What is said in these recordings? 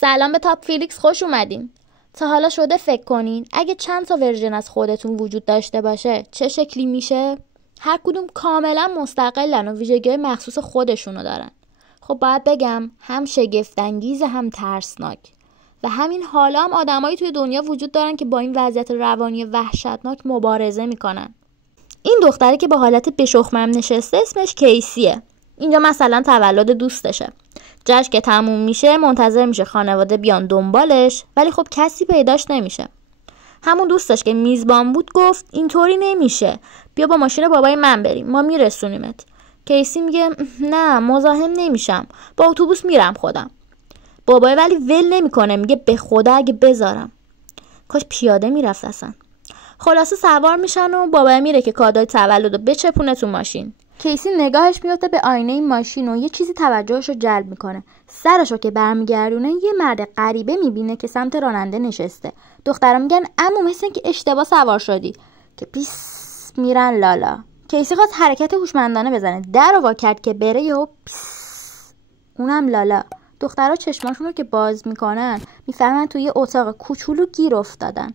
سلام به تاپ فیلیکس، خوش اومدین. تا حالا شده فکر کنین اگه چند تا ورژن از خودتون وجود داشته باشه چه شکلی میشه؟ هر کدوم کاملا مستقلن و ویژگی مخصوص خودشونو دارن. خب باید بگم هم شگفت‌انگیز هم ترسناک. و همین حالا هم آدمایی توی دنیا وجود دارن که با این وضعیت روانی وحشتناک مبارزه میکنن. این دختری که با حالت بشخمم نشسته اسمش کیسیه. اینجا مثلا تولد دوستشه. جشن که تموم میشه منتظر میشه خانواده بیان دنبالش، ولی خب کسی پیداش نمیشه. همون دوستش که میزبان بود گفت اینطوری نمیشه، بیا با ماشین بابای من بریم، ما میرسونیمت. کیسی میگه نه مزاحم نمیشم، با اتوبوس میرم خودم. بابای ولی ول نمیکنه، میگه به خدا اگه بذارم. کاش پیاده میرفت اصلا. خلاصه سوار میشن و بابای میره که کادوی تولدو بچپونه تو ماشین. کیسی نگاهش میفته به آینه این ماشین و یه چیزی توجهش رو جلب میکنه. سرش رو که برمیگردونه یه مرد غریبه میبینه که سمت راننده نشسته. دخترا میگن عمو مثل اینکه اشتباه سوار شدی، که پیس میرن لالا. کیسی خواست حرکت هوشمندانه بزنه، در رو وا کرد که بره، یهو پیس اونم لالا. دخترا چشماشون رو که باز میکنن میفهمن توی یه اتاق کوچولو گیر افتادن.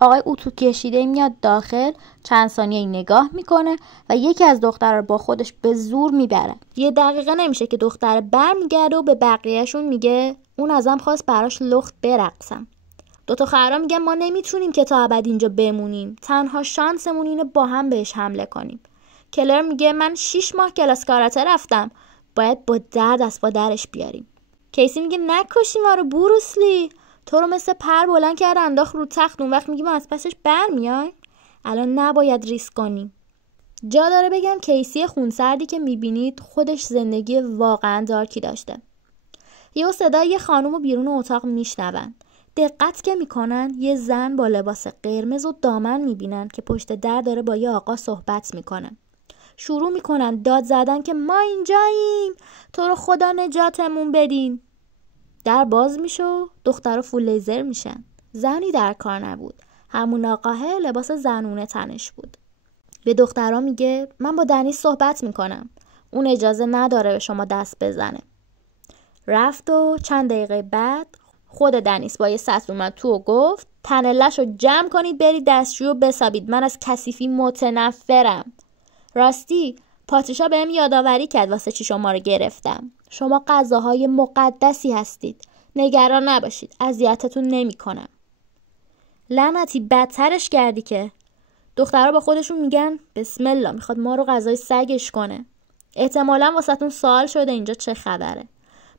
آقای اتو کشیده میاد داخل، چند ثانیه نگاه میکنه و یکی از دخترها رو با خودش به زور میبره. یه دقیقه نمیشه که دختر برمیگرده و به بقیهشون میگه اون ازم خواست براش لخت برقصم. دوتا خواهرا میگن ما نمیتونیم که تا ابد اینجا بمونیم، تنها شانسمون اینه با هم بهش حمله کنیم. کلر میگه من 6 ماه کلاس کاراته رفتم، باید با درد از پا درش بیاریم. کیسی میگه نکشی ما رو بروسلی، تو رو مثل پر بلند کرد انداخت رو تخت، اون وقت میگی ما از پسش برمیایم؟ الان نباید ریسک کنیم. جا داره بگم کیسی خونسردی که میبینید خودش زندگی واقعا دارکی داشته. یه صدای یه خانومو بیرون اتاق میشنون. دقت که میکنن یه زن با لباس قرمز و دامن میبینن که پشت در داره با یه آقا صحبت میکنه. شروع میکنن داد زدن که ما اینجاییم، تو رو خدا نجاتمون بدین. در باز میشه و دخترها فول لیزر میشن. زنی در کار نبود، همون آقاه لباس زنونه تنش بود. به دخترها میگه من با دنیس صحبت میکنم، اون اجازه نداره به شما دست بزنه. رفت و چند دقیقه بعد خود دنیس با یه سطل اومد تو و گفت تنلش رو جمع کنید برید دستشویی و بسابید، من از کثیفی متنفرم. راستی پاتریشا بهم یادآوری کرد واسه چی شما رو گرفتم. شما غذاهای مقدسی هستید، نگران نباشید، اذیتتون نمی‌کنم. لعنتی بدترش کردی که. دخترها با خودشون میگن بسم الله میخواد ما رو غذای سگش کنه. احتمالاً واسهتون سوال شده اینجا چه خبره.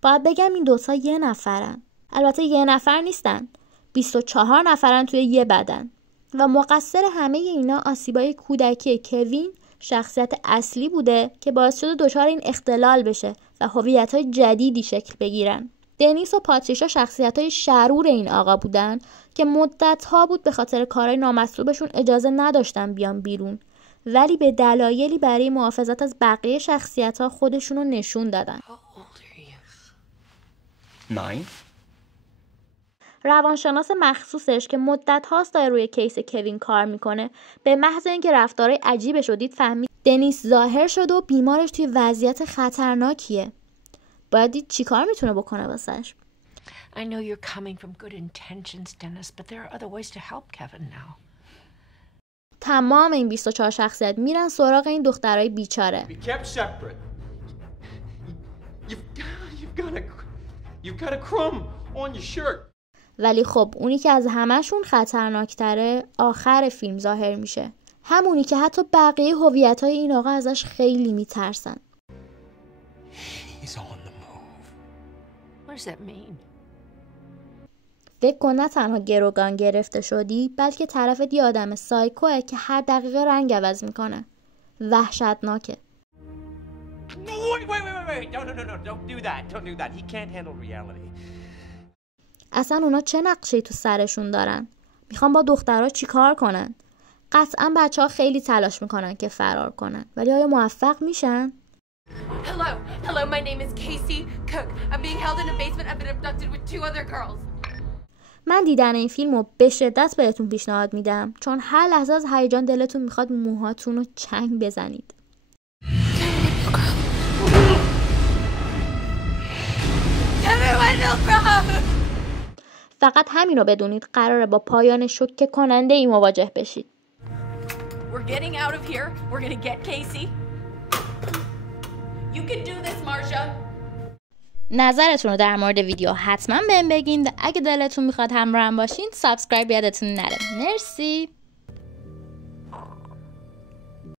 باید بگم این دوتا یه نفرن. البته یه نفر نیستن، 24 نفرن توی یه بدن. و مقصر همه اینا آسیبای کودکی کوین شخصیت اصلی بوده که باعث شده دچار این اختلال بشه و هویت‌های جدیدی شکل بگیرن. دنیس و پاتریشا شخصیت‌های شرور این آقا بودن که مدت‌ها بود به خاطر کارهای نامطلوبشون اجازه نداشتن بیان بیرون، ولی به دلایلی برای محافظت از بقیه شخصیت‌ها خودشونو نشون دادن. 9. روانشناس مخصوصش که مدت‌هاست داره روی کیس کوین کار میکنه، به محض اینکه رفتارهای عجیبش رو دید فهمید دنیس ظاهر شده و بیمارش توی وضعیت خطرناکیه. باید دید چی کار میتونه بکنه واسش. I know you're coming from good intentions, Dennis, but there are other ways to help Kevin now. تمام این 24 شخصیت میرن سراغ این دخترای بیچاره. Be kept separate. You've got a crumb on your shirt. ولی خب اونی که از همه‌شون خطرناکتره آخر فیلم ظاهر میشه. همونی که حتی بقیه هویت‌های این آقا ازش خیلی میترسن. He's on the move. What does that mean? فکر کن نه تنها گروگان گرفته شدی، بلکه طرفت یه آدم سایکوه که هر دقیقه رنگ عوض میکنه. وحشتناکه. No, wait. No. Don't do that. He can't handle reality. اصلا اونا چه نقشه‌ای تو سرشون دارن؟ میخوان با دخترها چی کار کنن؟ قطعا بچه‌ها خیلی تلاش میکنن که فرار کنن، ولی آیا موفق میشن؟ Hello, my name is Casey Cook. I'm being held in a basement. I've been abducted with 2 other girls. من دیدن این فیلمو به شدت بهتون پیشنهاد میدم، چون هر لحظه از هیجان دلتون میخواد موهاتون رو چنگ بزنید. Kevin Wendell Brown! فقط همین رو بدونید قراره با پایان شوکه کننده ای مواجه بشید. We're getting out of here. We're gonna get Casey. You can do this, Marsha. نظرتون رو در مورد ویدیو حتما بهم بگین. اگه دلتون میخواد همراهم باشین سابسکرایب یادتون نره. مرسی.